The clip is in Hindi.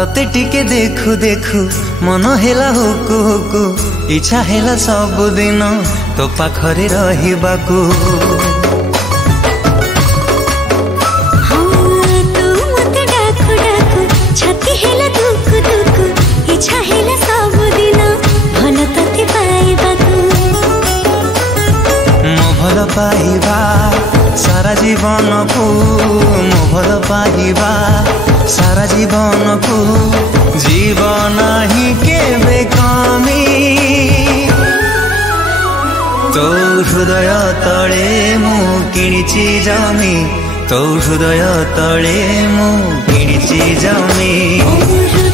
तते टिके देखु देखु मन हेला हुकु हुकु इच्छा हेला सब दिन तो पाखरे रहिबाकू भल पाइबा सारा जीवन को मो भल पाइबा सारा जीवन को जीवन ही केबे कमी तो हृदय तले मु किणिची जमी तो हृदय तले मु किणिची जमी।